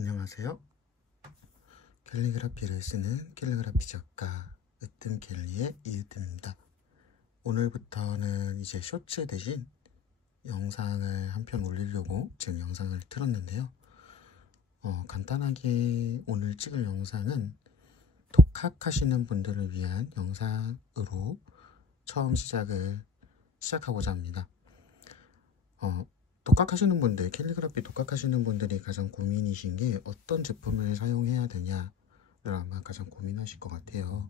안녕하세요. 캘리그라피를 쓰는 캘리그라피 작가 으뜸캘리의 이으뜸입니다. 오늘부터는 이제 쇼츠 대신 영상을 한 편 올리려고 지금 영상을 틀었는데요. 간단하게 오늘 찍을 영상은 독학하시는 분들을 위한 영상으로 처음 시작하고자 합니다. 독학하시는 분들, 캘리그라피 독학하시는 분들이 가장 고민이신 게 어떤 제품을 사용해야 되냐를 아마 가장 고민하실 것 같아요.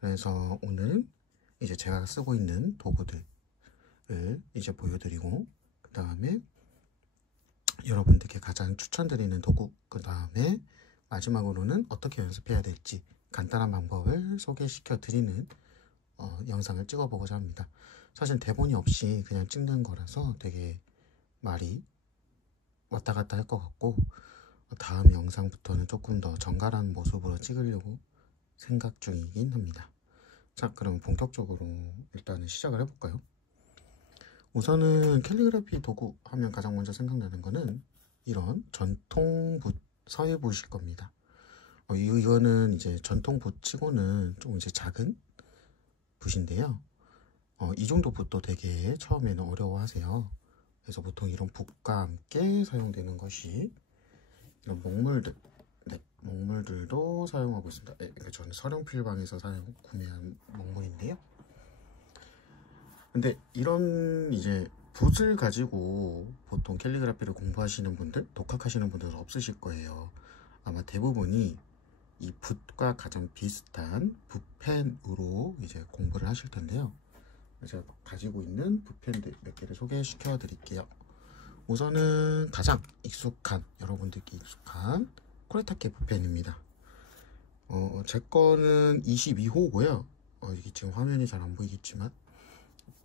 그래서 오늘 이제 제가 쓰고 있는 도구들을 이제 보여드리고, 그 다음에 여러분들께 가장 추천드리는 도구, 그 다음에 마지막으로는 어떻게 연습해야 될지 간단한 방법을 소개시켜 드리는 영상을 찍어보고자 합니다. 사실 대본이 없이 그냥 찍는 거라서 되게 말이 왔다 갔다 할 것 같고, 다음 영상부터는 조금 더 정갈한 모습으로 찍으려고 생각 중이긴 합니다. 자, 그럼 본격적으로 일단은 시작을 해볼까요? 우선은 캘리그라피 도구 하면 가장 먼저 생각나는 거는 이런 전통 붓, 서예 붓일 겁니다. 이거는 이제 전통 붓치고는 좀 이제 작은 붓인데요. 이 정도 붓도 되게 처음에는 어려워하세요. 그래서 보통 이런 붓과 함께 사용되는 것이 이런 목물들도 사용하고 있습니다. 그러니까 저는 서령필방에서 구매한 목물인데요. 근데 이런 이제 붓을 가지고 보통 캘리그라피를 공부하시는 분들, 독학하시는 분들은 없으실 거예요. 아마 대부분이 이 붓과 가장 비슷한 붓펜으로 이제 공부를 하실 텐데요. 제가 가지고 있는 붓펜들 몇 개를 소개시켜 드릴게요. 우선은 가장 여러분들께 익숙한 쿠레타케 붓펜입니다. 제 거는 22호고요. 이게 지금 화면이 잘 안 보이겠지만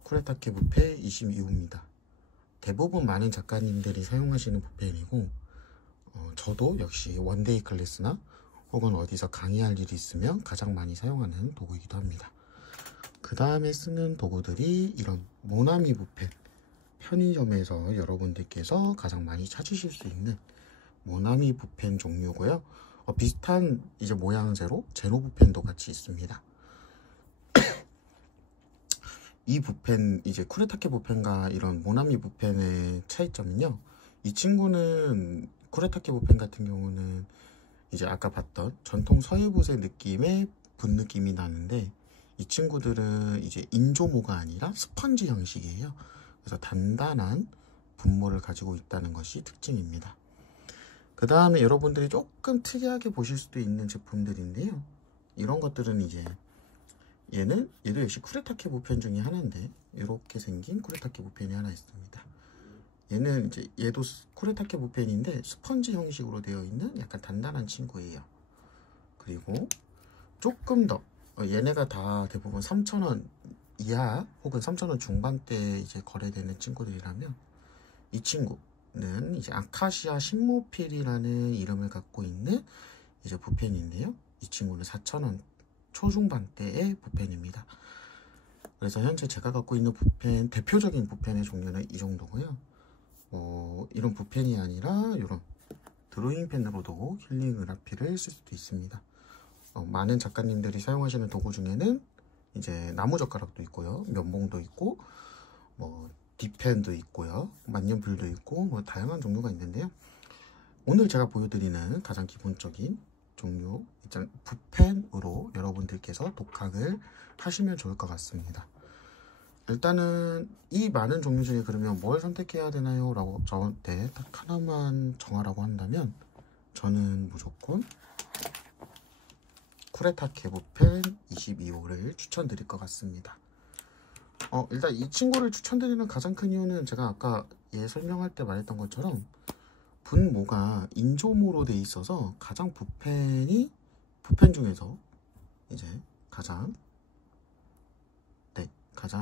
쿠레타케 붓펜 22호입니다. 대부분 많은 작가님들이 사용하시는 붓펜이고, 저도 역시 원데이 클래스나 혹은 어디서 강의할 일이 있으면 가장 많이 사용하는 도구이기도 합니다. 그 다음에 쓰는 도구들이 이런 모나미 붓펜, 편의점에서 여러분들께서 가장 많이 찾으실 수 있는 모나미 붓펜 종류고요. 비슷한 이제 모양새로 제노 붓펜도 같이 있습니다. 이 붓펜, 이제 쿠레타케 붓펜과 이런 모나미 붓펜의 차이점은요, 이 친구는 쿠레타케 붓펜 같은 경우는 이제 아까 봤던 전통 서예붓의 느낌의 붓 느낌이 나는데, 이 친구들은 이제 인조모가 아니라 스펀지 형식이에요. 그래서 단단한 붓모를 가지고 있다는 것이 특징입니다. 그 다음에 여러분들이 조금 특이하게 보실 수도 있는 제품들인데요. 이런 것들은 이제 얘도 역시 쿠레타케 붓펜 중에 하나인데, 이렇게 생긴 쿠레타케 붓펜이 하나 있습니다. 얘는 이제 얘도 쿠레타케 붓펜인데 스펀지 형식으로 되어 있는 약간 단단한 친구예요. 그리고 조금 더 얘네가 다 대부분 3,000원 이하 혹은 3,000원 중반대 이제 거래되는 친구들이라면, 이 친구는 이제 아카시아 신모필이라는 이름을 갖고 있는 이제 붓펜인데요. 이 친구는 4,000원 초중반대의 붓펜입니다. 그래서 현재 제가 갖고 있는 붓펜, 대표적인 붓펜의 종류는 이 정도고요. 이런 붓펜이 아니라 이런 드로잉 펜으로도 캘리그라피를 쓸 수도 있습니다. 많은 작가님들이 사용하시는 도구 중에는 이제 나무젓가락도 있고요, 면봉도 있고, 뒷펜도 있고요, 만년필도 있고, 다양한 종류가 있는데요. 오늘 제가 보여드리는 가장 기본적인 종류, 일단 붓펜으로 여러분들께서 독학을 하시면 좋을 것 같습니다. 일단은 이 많은 종류 중에 그러면 뭘 선택해야 되나요? 라고 저한테 딱 하나만 정하라고 한다면, 저는 무조건 쿠레타케 붓펜 22호를 추천드릴 것 같습니다. 일단 이 친구를 추천드리는 가장 큰 이유는 제가 아까 설명할 때 말했던 것처럼 붓모가 인조모로 돼 있어서 가장 붓펜 중에서 이제 가장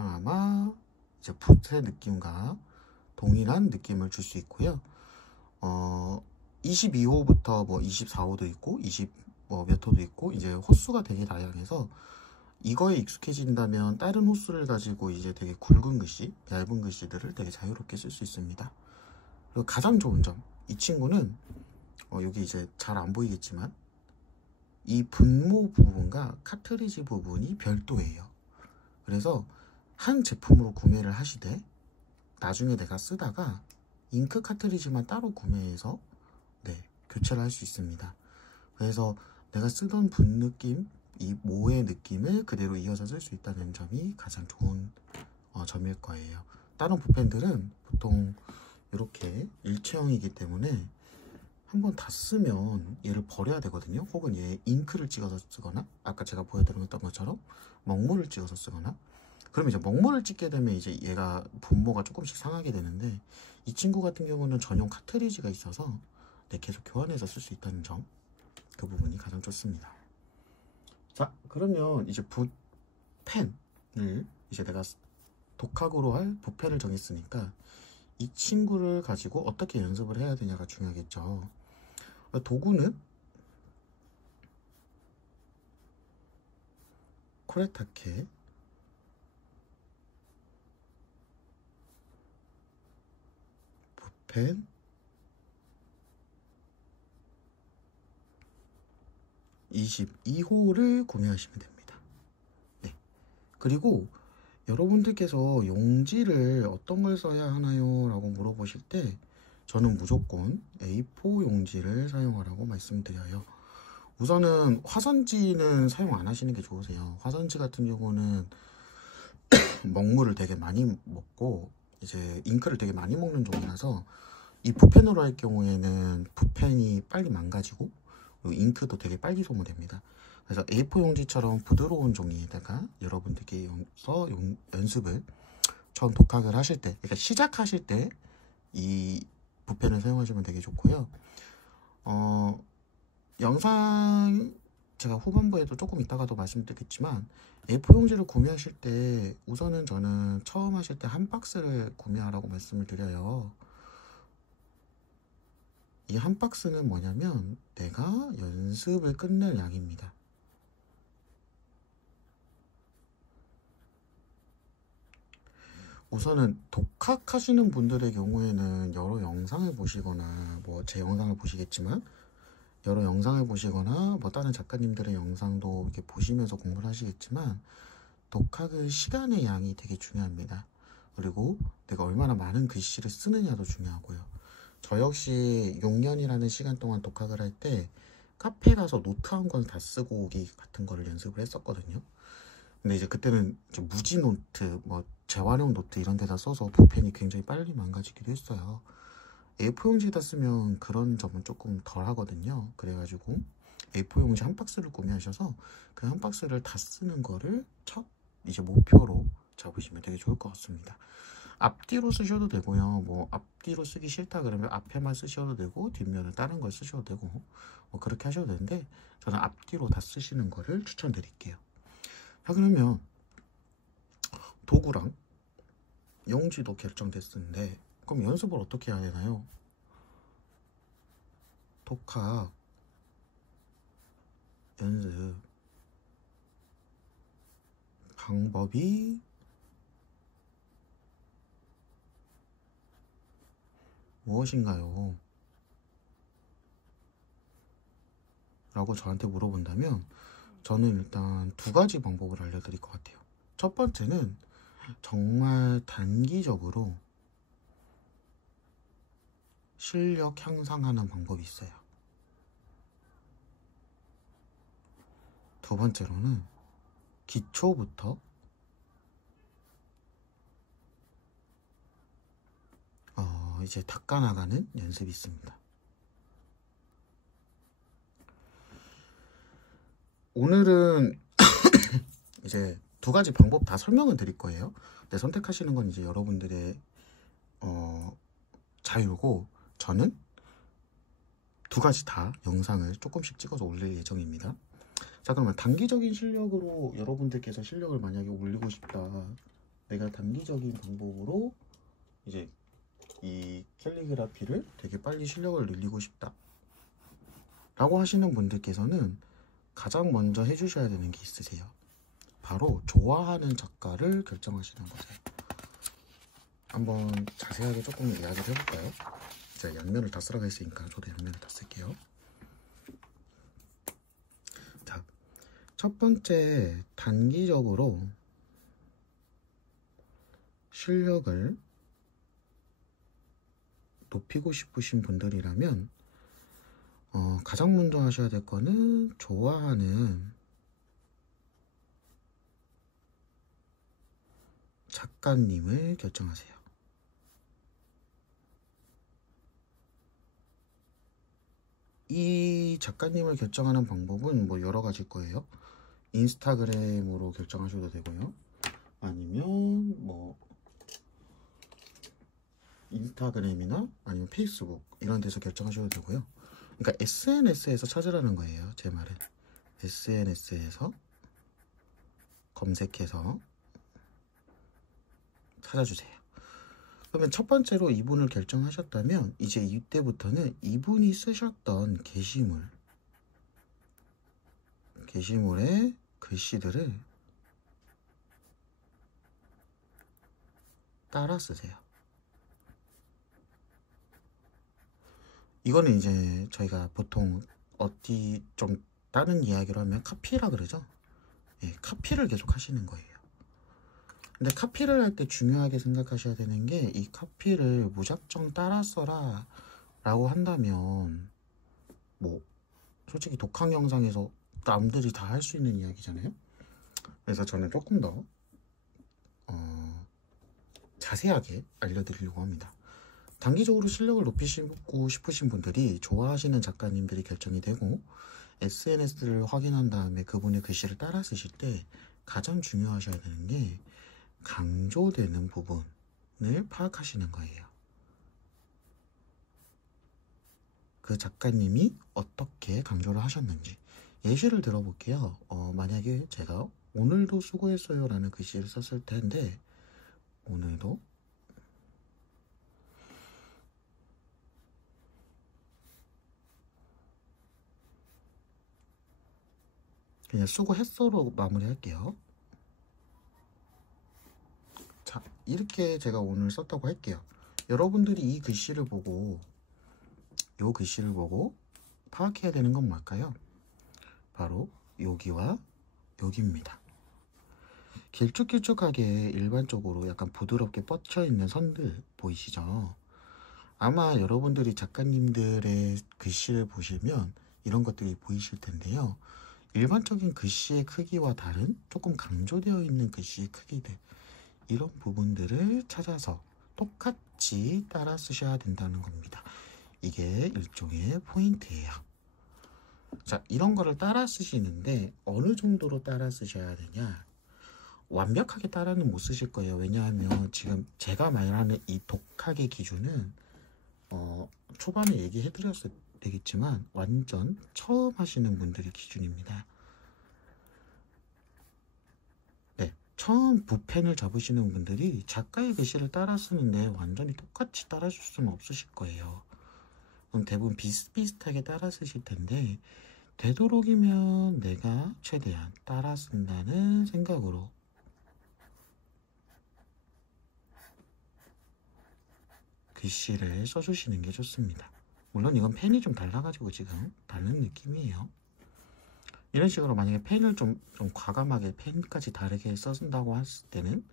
아마 이제 붓의 느낌과 동일한 느낌을 줄 수 있고요. 22호부터 24호도 있고 몇 호도 있고, 이제 호수가 되게 다양해서 이거에 익숙해진다면 다른 호수를 가지고 이제 되게 굵은 글씨, 얇은 글씨들을 되게 자유롭게 쓸 수 있습니다. 그리고 가장 좋은 점, 이 친구는 여기 이제 잘 안 보이겠지만 이 분모 부분과 카트리지 부분이 별도예요. 그래서 한 제품으로 구매를 하시되 나중에 내가 쓰다가 잉크 카트리지만 따로 구매해서 교체를 할 수 있습니다. 그래서 내가 쓰던 분 느낌, 이 모의 느낌을 그대로 이어서 쓸 수 있다는 점이 가장 좋은 점일 거예요. 다른 붓펜들은 보통 이렇게 일체형이기 때문에 한번 다 쓰면 얘를 버려야 되거든요. 혹은 얘 잉크를 찍어서 쓰거나 아까 제가 보여드렸던 것처럼 먹물을 찍어서 쓰거나, 그러면 이제 먹물을 찍게 되면 이제 얘가 분모가 조금씩 상하게 되는데, 이 친구 같은 경우는 전용 카트리지가 있어서 계속 교환해서 쓸 수 있다는 점, 그 부분이 가장 좋습니다. 자, 그러면 이제 붓펜을 이제 내가 독학으로 할 붓펜을 정했으니까 이 친구를 가지고 어떻게 연습을 해야 되냐가 중요하겠죠. 도구는 쿠레타케 붓펜 22호를 구매하시면 됩니다. 네. 그리고 여러분들께서 용지를 어떤 걸 써야 하나요? 라고 물어보실 때 저는 무조건 A4 용지를 사용하라고 말씀드려요. 우선은 화선지는 사용 안 하시는 게 좋으세요. 화선지 같은 경우는 먹물을 되게 많이 먹고 이제 잉크를 되게 많이 먹는 종이라서 이 붓펜으로 할 경우에는 붓펜이 빨리 망가지고 그리고 잉크도 되게 빨리 소모됩니다. 그래서 A4 용지처럼 부드러운 종이에다가 여러분들께 연습을 처음 독학을 하실 때, 그러니까 시작하실 때 이 붓펜을 사용하시면 되게 좋고요. 영상 제가 후반부에도 조금 이따가도 말씀드리겠지만 A4 용지를 구매하실 때 우선은 저는 처음 하실 때 한 박스를 구매하라고 말씀을 드려요. 이 한 박스는 뭐냐면 내가 연습을 끝낼 양입니다. 우선은 독학하시는 분들의 경우에는 여러 영상을 보시거나 뭐 제 영상을 보시겠지만 여러 영상을 보시거나 뭐 다른 작가님들의 영상도 이렇게 보시면서 공부를 하시겠지만 독학은 시간의 양이 되게 중요합니다. 그리고 내가 얼마나 많은 글씨를 쓰느냐도 중요하고요. 저 역시 6년이라는 시간 동안 독학을 할 때 카페 가서 노트 한 권 다 쓰고 오기 같은 거를 연습을 했었거든요. 근데 이제 그때는 이제 무지 노트, 뭐 재활용 노트 이런 데다 써서 붓펜이 굉장히 빨리 망가지기도 했어요. A4 용지에다 쓰면 그런 점은 조금 덜 하거든요. 그래가지고 A4 용지 한 박스를 구매하셔서 그 한 박스를 다 쓰는 거를 첫 이제 목표로 잡으시면 되게 좋을 것 같습니다. 앞뒤로 쓰셔도 되고요. 뭐 앞뒤로 쓰기 싫다 그러면 앞에만 쓰셔도 되고 뒷면은 다른 걸 쓰셔도 되고 뭐 그렇게 하셔도 되는데 저는 앞뒤로 다 쓰시는 거를 추천드릴게요. 자, 그러면 도구랑 용지도 결정됐는데 그럼 연습을 어떻게 해야 되나요? 독학 연습 방법이 무엇인가요? 라고 저한테 물어본다면 저는 일단 두 가지 방법을 알려드릴 것 같아요. 첫 번째는 정말 단기적으로 실력 향상하는 방법이 있어요. 두 번째로는 기초부터 이제 닦아나가는 연습이 있습니다. 오늘은 이제 두 가지 방법 다 설명을 드릴 거예요. 근데 선택하시는 건 이제 여러분들의 자유고 저는 두 가지 다 영상을 조금씩 찍어서 올릴 예정입니다. 자, 그러면 단기적인 실력으로 여러분들께서 실력을 만약에 올리고 싶다, 내가 단기적인 방법으로 이제 이 캘리그라피를 되게 빨리 실력을 늘리고 싶다 라고 하시는 분들께서는 가장 먼저 해주셔야 되는 게 있으세요. 바로 좋아하는 작가를 결정하시는 거세요. 한번 자세하게 조금 이야기를 해볼까요? 제가 양면을 다 쓰라고 했으니까 저도 양면을 다 쓸게요. 자, 첫 번째, 단기적으로 실력을 높이고 싶으신 분들이라면 가장 먼저 하셔야 될 거는 좋아하는 작가님을 결정하세요. 이 작가님을 결정하는 방법은 뭐 여러 가지일 거예요. 인스타그램으로 결정하셔도 되고요. 아니면 뭐 인스타그램이나 아니면 페이스북 이런 데서 결정하셔도 되고요. 그러니까 SNS에서 찾으라는 거예요. 제 말은 SNS에서 검색해서 찾아주세요. 그러면 첫 번째로 이분을 결정하셨다면 이제 이때부터는 이분이 쓰셨던 게시물의 글씨들을 따라 쓰세요. 이거는 이제 저희가 보통 어디 좀 다른 이야기로 하면 카피라 그러죠. 예, 카피를 계속 하시는 거예요. 근데 카피를 할 때 중요하게 생각하셔야 되는 게 이 카피를 무작정 따라 써라 라고 한다면 뭐 솔직히 독학 영상에서 남들이 다 할 수 있는 이야기잖아요. 그래서 저는 조금 더 자세하게 알려드리려고 합니다. 단기적으로 실력을 높이시고 싶으신 분들이 좋아하시는 작가님들이 결정이 되고 SNS를 확인한 다음에 그분의 글씨를 따라 쓰실 때 가장 중요하셔야 되는 게 강조되는 부분을 파악하시는 거예요. 그 작가님이 어떻게 강조를 하셨는지 예시를 들어볼게요. 만약에 제가 오늘도 수고했어요 라는 글씨를 썼을 텐데 오늘도 그냥 수고했어로 마무리할게요. 자, 이렇게 제가 오늘 썼다고 할게요. 여러분들이 이 글씨를 보고 파악해야 되는 건 뭘까요? 바로 여기와 여기입니다. 길쭉길쭉하게 일반적으로 약간 부드럽게 뻗쳐있는 선들 보이시죠? 아마 여러분들이 작가님들의 글씨를 보시면 이런 것들이 보이실 텐데요. 일반적인 글씨의 크기와 다른 조금 강조되어 있는 글씨의 크기들 이런 부분들을 찾아서 똑같이 따라 쓰셔야 된다는 겁니다. 이게 일종의 포인트예요. 자, 이런 거를 따라 쓰시는데 어느 정도로 따라 쓰셔야 되냐? 완벽하게 따라는 못 쓰실 거예요. 왜냐하면 지금 제가 말하는 이 독학의 기준은 초반에 얘기해 드렸을 되겠지만 완전 처음 하시는 분들의 기준입니다. 네, 처음 붓펜을 잡으시는 분들이 작가의 글씨를 따라 쓰는데 완전히 똑같이 따라 줄 수는 없으실 거예요. 그럼 대부분 비슷비슷하게 따라 쓰실 텐데 되도록이면 내가 최대한 따라 쓴다는 생각으로 글씨를 써주시는 게 좋습니다. 물론 이건 펜이 좀 달라가지고 지금 다른 느낌이에요. 이런 식으로 만약에 펜을 좀 과감하게 펜까지 다르게 써준다고 했을 때는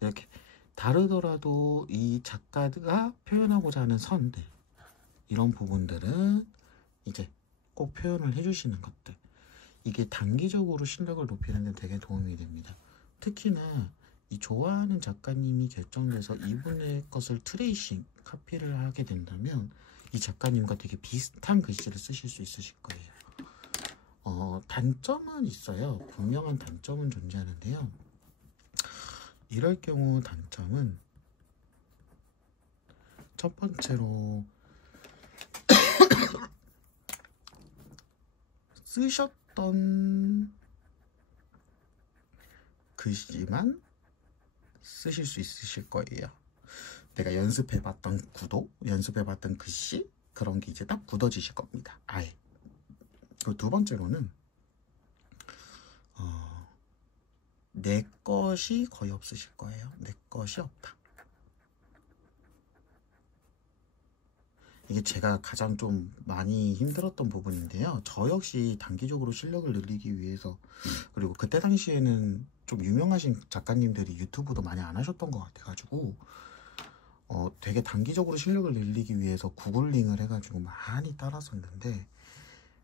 이렇게 다르더라도 이 작가가 표현하고자 하는 선들 이런 부분들은 이제 꼭 표현을 해주시는 것들 이게 단기적으로 실력을 높이는 데 되게 도움이 됩니다. 특히나 이 좋아하는 작가님이 결정돼서 이분의 것을 트레이싱, 카피를 하게 된다면 이 작가님과 되게 비슷한 글씨를 쓰실 수 있으실 거예요. 단점은 있어요. 분명한 단점은 존재하는데요. 이럴 경우 단점은 첫 번째로 쓰셨던 글씨만 쓰실 수 있으실 거예요. 내가 연습해봤던 구도, 연습해봤던 글씨 그런 게 이제 딱 굳어지실 겁니다. 아예. 그리고 두 번째로는 내 것이 거의 없으실 거예요. 내 것이 없다. 이게 제가 가장 좀 많이 힘들었던 부분인데요. 저 역시 단기적으로 실력을 늘리기 위해서, 그리고 그때 당시에는 좀 유명하신 작가님들이 유튜브도 많이 안 하셨던 것 같아가지고 되게 단기적으로 실력을 늘리기 위해서 구글링을 해가지고 많이 따랐었는데,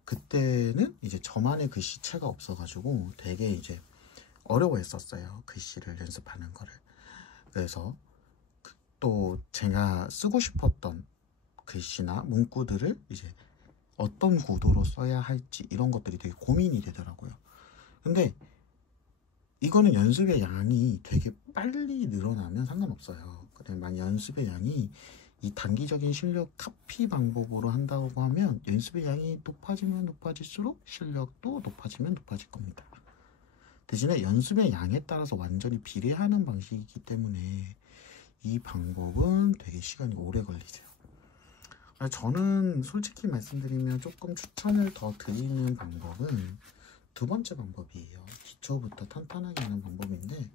그때는 이제 저만의 글씨체가 없어가지고 되게 이제 어려워했었어요. 글씨를 연습하는 거를. 그래서 또 제가 쓰고 싶었던 글씨나 문구들을 이제 어떤 구도로 써야 할지 이런 것들이 되게 고민이 되더라고요. 근데 이거는 연습의 양이 되게 빨리 늘어나면 상관없어요. 만약 연습의 양이 이 단기적인 실력 카피 방법으로 한다고 하면 연습의 양이 높아지면 높아질수록 실력도 높아지면 높아질 겁니다. 대신에 연습의 양에 따라서 완전히 비례하는 방식이기 때문에 이 방법은 되게 시간이 오래 걸리세요. 저는 솔직히 말씀드리면 조금 추천을 더 드리는 방법은 두 번째 방법이에요. 기초부터 탄탄하게 하는 방법인데,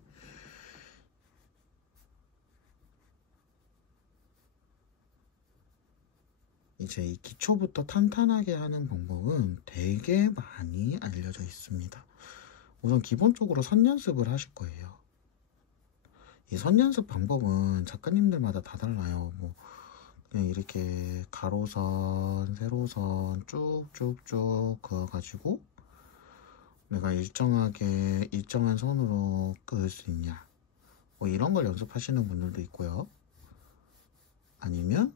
이제 이 기초부터 탄탄하게 하는 방법은 되게 많이 알려져 있습니다. 우선 기본적으로 선연습을 하실 거예요. 이 선연습 방법은 작가님들마다 다 달라요. 뭐 그냥 이렇게 가로선, 세로선 쭉쭉쭉 그어가지고 내가 일정한 선으로 그을 수 있냐, 뭐 이런 걸 연습하시는 분들도 있고요. 아니면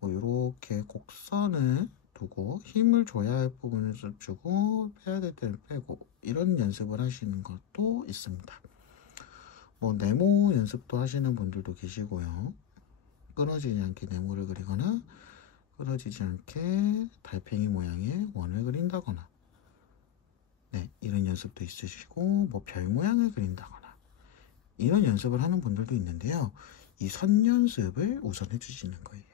뭐 이렇게 곡선을 두고 힘을 줘야 할 부분을 주고 빼야 될 때는 빼고 이런 연습을 하시는 것도 있습니다. 뭐 네모 연습도 하시는 분들도 계시고요. 끊어지지 않게 네모를 그리거나 끊어지지 않게 달팽이 모양의 원을 그린다거나, 네, 이런 연습도 있으시고, 뭐 별 모양을 그린다거나 이런 연습을 하는 분들도 있는데요. 이 선연습을 우선 해주시는 거예요.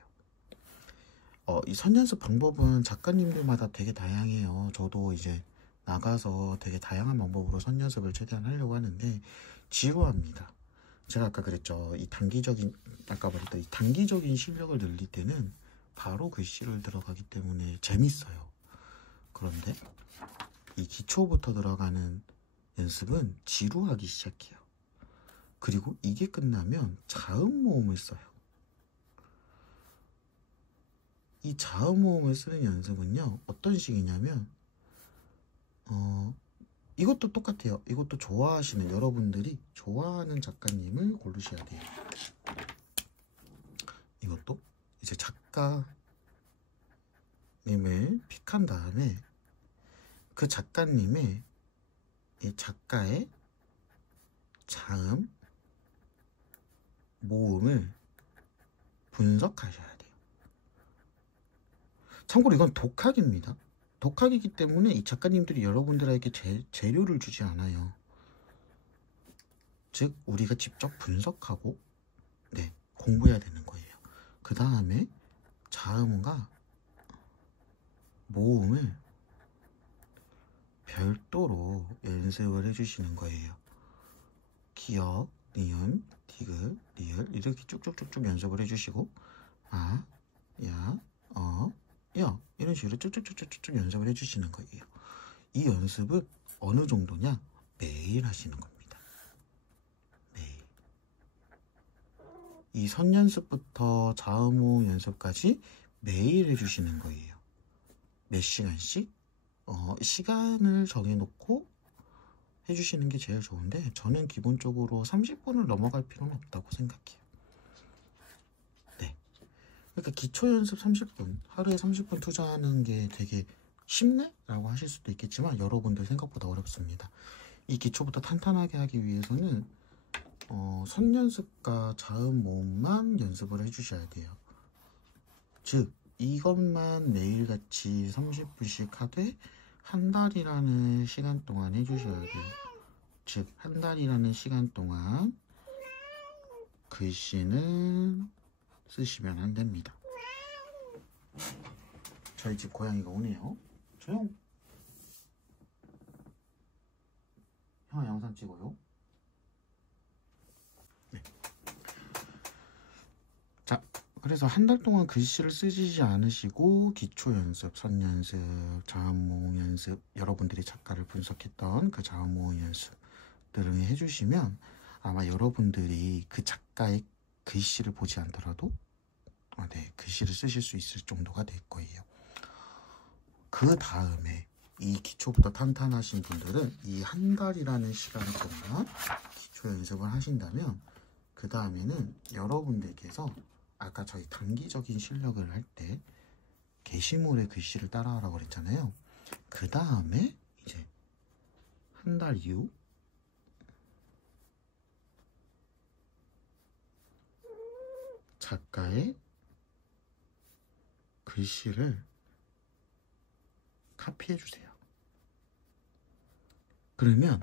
이 선연습 방법은 작가님들마다 되게 다양해요. 저도 이제 나가서 되게 다양한 방법으로 선연습을 최대한 하려고 하는데 지루합니다. 제가 아까 그랬죠. 아까 말했던 이 단기적인 실력을 늘릴 때는 바로 글씨를 들어가기 때문에 재밌어요. 그런데 이 기초부터 들어가는 연습은 지루하기 시작해요. 그리고 이게 끝나면 자음 모음을 써요. 이 자음 모음을 쓰는 연습은요, 어떤 식이냐면 이것도 똑같아요. 이것도 여러분들이 좋아하는 작가님을 고르셔야 돼요. 이것도 이제 작가님을 픽한 다음에 그 작가님의 이 작가의 자음, 모음을 분석하셔야 돼요. 참고로 이건 독학입니다. 독학이기 때문에 이 작가님들이 여러분들에게 재료를 주지 않아요. 즉 우리가 직접 분석하고 공부해야 되는 거예요. 그 다음에 자음과 모음을 별도로 연습을 해주시는 거예요. 기역, 니은, 디귿, 리을 이렇게 쭉쭉쭉쭉 연습을 해주시고 아, 야, 야 이런 식으로 쭉쭉쭉쭉 연습을 해주시는 거예요. 이 연습을 어느 정도냐? 매일 하시는 겁니다. 매일. 이 선연습부터 자음호 연습까지 매일 해주시는 거예요. 몇 시간씩 시간을 정해놓고 해주시는 게 제일 좋은데, 저는 기본적으로 30분을 넘어갈 필요는 없다고 생각해요. 네. 그러니까 기초 연습 30분, 하루에 30분 투자하는 게 되게 쉽네? 라고 하실 수도 있겠지만 여러분들 생각보다 어렵습니다. 이 기초부터 탄탄하게 하기 위해서는 선연습과 자음 모음만 연습을 해주셔야 돼요. 즉 이것만 매일같이 30분씩 하되 한 달이라는 시간 동안 해주셔야 돼요. 즉 한 달이라는 시간 동안 글씨는 쓰시면 안 됩니다. 저희 집 고양이가 오네요. 조용. 형아 영상 찍어요. 네. 자, 그래서 한 달 동안 글씨를 쓰시지 않으시고 기초 연습, 선 연습, 자음 모음 연습, 여러분들이 작가를 분석했던 그 자음 모음 연습들을 해주시면 아마 여러분들이 그 작가의 글씨를 보지 않더라도 글씨를 쓰실 수 있을 정도가 될 거예요. 그 다음에 이 기초부터 탄탄하신 분들은 이 한 달이라는 시간 동안 기초 연습을 하신다면 그 다음에는 여러분들께서 아까 저희 단기적인 실력을 할 때 게시물의 글씨를 따라하라고 그랬잖아요. 그 다음에 이제 한 달 이후 작가의 글씨를 카피해 주세요. 그러면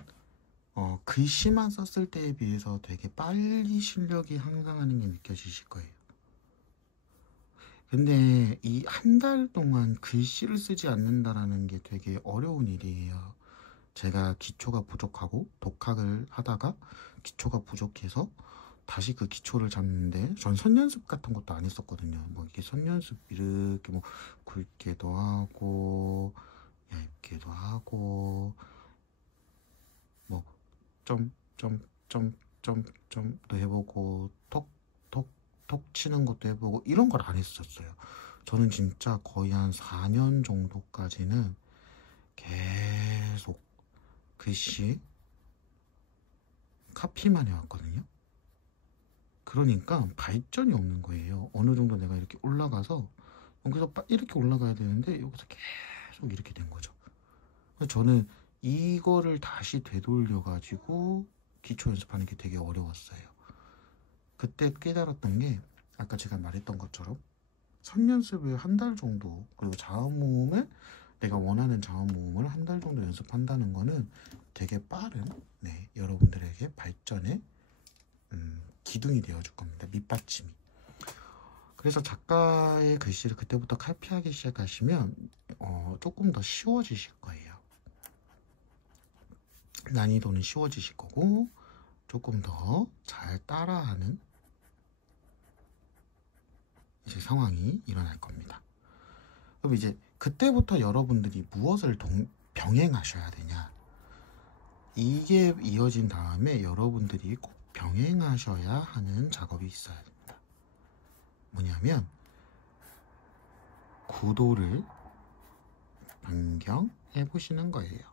글씨만 썼을 때에 비해서 되게 빨리 실력이 향상하는 게 느껴지실 거예요. 근데 이 한 달 동안 글씨를 쓰지 않는다라는 게 되게 어려운 일이에요. 제가 기초가 부족하고 독학을 하다가 기초가 부족해서 다시 그 기초를 잡는데 전 선연습 같은 것도 안 했었거든요. 뭐 이게 선연습 이렇게 뭐 굵게도 하고 얇게도 하고 뭐 점점점점점도 해보고 톡톡톡 치는 것도 해보고 이런 걸 안 했었어요. 저는 진짜 거의 한 4년 정도까지는 계속 글씨 카피만 해왔거든요. 그러니까 발전이 없는 거예요. 어느 정도 내가 이렇게 올라가서 여기서 이렇게 올라가야 되는데 여기서 계속 이렇게 된 거죠. 그래서 저는 이거를 다시 되돌려 가지고 기초 연습하는 게 되게 어려웠어요. 그때 깨달았던 게 아까 제가 말했던 것처럼 선 연습을 한 달 정도, 그리고 자음 모음을 내가 원하는 자음 모음을 한 달 정도 연습한다는 거는 되게 빠른 여러분들에게 발전의 기둥이 되어줄 겁니다. 밑받침이. 그래서 작가의 글씨를 그때부터 카피하기 시작하시면 조금 더 쉬워지실 거예요. 난이도는 쉬워지실 거고 조금 더 잘 따라하는 이제 상황이 일어날 겁니다. 그럼 이제 그때부터 여러분들이 무엇을 병행하셔야 되냐, 이게 이어진 다음에 여러분들이 꼭 병행하셔야 하는 작업이 있어야 됩니다. 뭐냐면 구도를 변경해 보시는 거예요.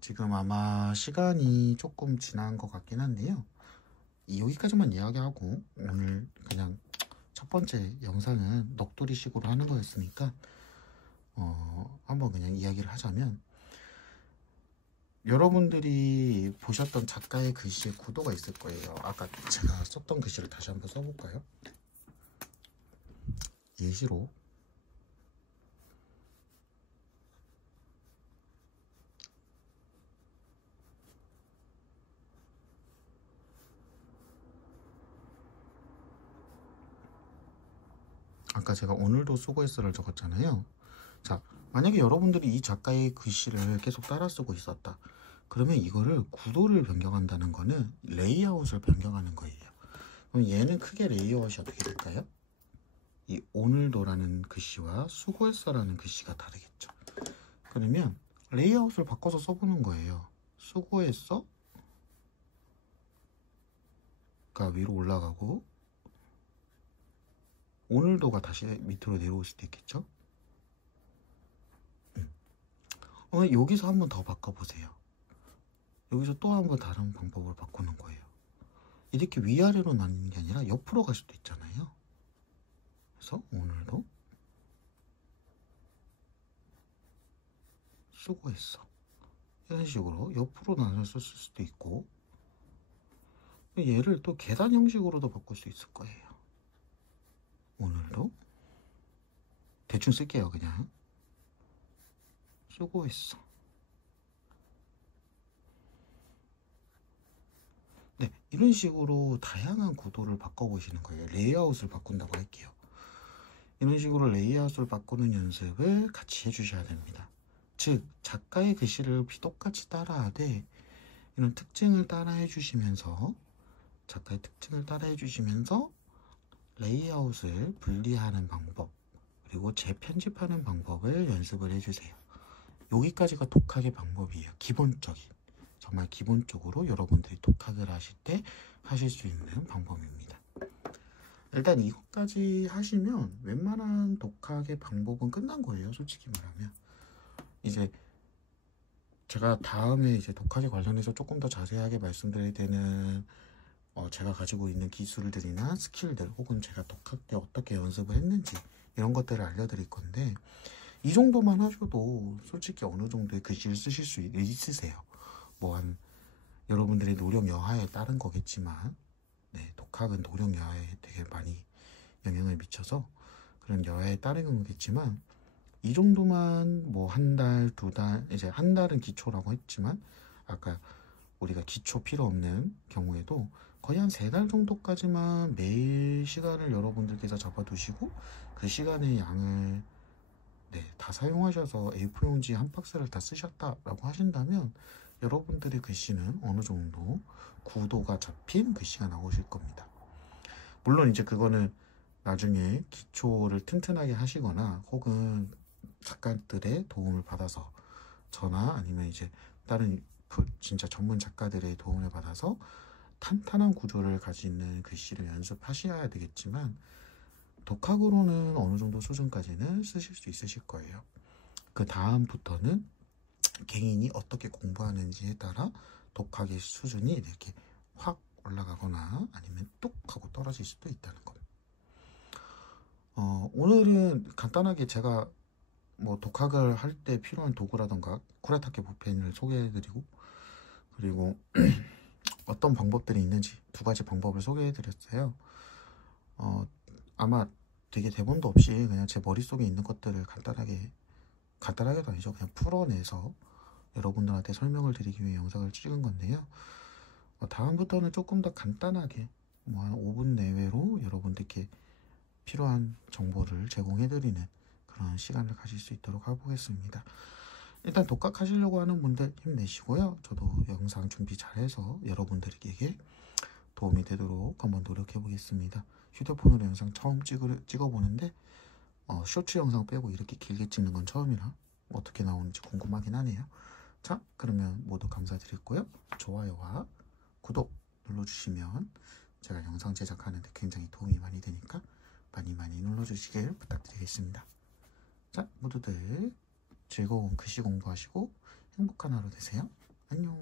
지금 아마 시간이 조금 지난 것 같긴 한데요, 여기까지만 이야기하고 오늘 그냥 첫 번째 영상은 넋두리식으로 하는 거였으니까 한번 그냥 이야기를 하자면, 여러분들이 보셨던 작가의 글씨의 구도가 있을 거예요. 아까 제가 썼던 글씨를 다시 한번 써볼까요? 예시로 아까 제가 오늘도 수고했어를 적었잖아요. 자, 만약에 여러분들이 이 작가의 글씨를 계속 따라 쓰고 있었다. 그러면 이거를 구도를 변경한다는 거는 레이아웃을 변경하는 거예요. 그럼 얘는 크게 레이아웃이 어떻게 될까요? 이 오늘도라는 글씨와 수고했어라는 글씨가 다르겠죠. 그러면 레이아웃을 바꿔서 써보는 거예요. 수고했어가 위로 올라가고 오늘도가 다시 밑으로 내려올 수도 있겠죠. 여기서 한번 더 바꿔보세요. 여기서 또 한번 다른 방법으로 바꾸는 거예요. 이렇게 위아래로 나뉘는 게 아니라 옆으로 갈 수도 있잖아요. 그래서 오늘도 수고했어, 이런 식으로 옆으로 나눠서 쓸 수도 있고, 얘를 또 계단 형식으로도 바꿀 수 있을 거예요. 오늘도 대충 쓸게요. 그냥 수고했어. 네, 이런 식으로 다양한 구도를 바꿔보시는 거예요. 레이아웃을 바꾼다고 할게요. 이런 식으로 레이아웃을 바꾸는 연습을 같이 해주셔야 됩니다. 즉, 작가의 글씨를 똑같이 따라하되 이런 특징을 따라해 주시면서, 작가의 특징을 따라해 주시면서 레이아웃을 분리하는 방법, 그리고 재편집하는 방법을 연습을 해주세요. 여기까지가 독학의 방법이에요. 기본적인, 정말 기본적으로 여러분들이 독학을 하실 때 하실 수 있는 방법입니다. 일단 이것까지 하시면 웬만한 독학의 방법은 끝난 거예요. 솔직히 말하면. 이제 제가 다음에 이제 독학에 관련해서 조금 더 자세하게 말씀드릴 때는 제가 가지고 있는 기술들이나 스킬들, 혹은 제가 독학 때 어떻게 연습을 했는지 이런 것들을 알려드릴 건데, 이 정도만 하셔도 솔직히 어느 정도의 글씨를 쓰실 수 있으세요. 여러분들의 노력 여하에 따른 거겠지만, 네, 독학은 노력 여하에 되게 많이 영향을 미쳐서 그런 여하에 따른 거겠지만, 이 정도만 한 달, 두 달, 이제 한 달은 기초라고 했지만, 아까 우리가 기초 필요 없는 경우에도 거의 한 3달 정도까지만 매일 시간을 여러분들께서 잡아두시고, 그 시간의 양을 다 사용하셔서 A4 용지 한 박스를 다 쓰셨다라고 하신다면, 여러분들의 글씨는 어느 정도 구도가 잡힌 글씨가 나오실 겁니다. 물론 이제 그거는 나중에 기초를 튼튼하게 하시거나, 혹은 작가들의 도움을 받아서, 저나 아니면 이제 다른 진짜 전문 작가들의 도움을 받아서 탄탄한 구조를 가지는 글씨를 연습하셔야 되겠지만, 독학으로는 어느 정도 수준까지는 쓰실 수 있으실 거예요. 그 다음부터는 개인이 어떻게 공부하는지에 따라 독학의 수준이 이렇게 확 올라가거나 아니면 뚝 하고 떨어질 수도 있다는 겁니다. 오늘은 간단하게 제가 독학을 할 때 필요한 도구라던가 쿠레타케 볼펜을 소개해드리고, 그리고 어떤 방법들이 있는지 2가지 방법을 소개해드렸어요. 아마 되게 대본도 없이 그냥 제 머릿속에 있는 것들을 간단하게도 아니죠, 그냥 풀어내서 여러분들한테 설명을 드리기 위해 영상을 찍은 건데요. 다음부터는 조금 더 간단하게 한 5분 내외로 여러분들께 필요한 정보를 제공해드리는 그런 시간을 가질 수 있도록 해보겠습니다. 일단 독학하시려고 하는 분들 힘내시고요. 저도 영상 준비 잘해서 여러분들에게 도움이 되도록 한번 노력해 보겠습니다. 휴대폰으로 영상 처음 찍어보는데 쇼츠 영상 빼고 이렇게 길게 찍는 건 처음이라 어떻게 나오는지 궁금하긴 하네요. 자, 그러면 모두 감사드리고요. 좋아요와 구독 눌러주시면 제가 영상 제작하는데 굉장히 도움이 많이 되니까 많이 눌러주시길 부탁드리겠습니다. 자, 모두들 즐거운 글씨 공부하시고 행복한 하루 되세요. 안녕.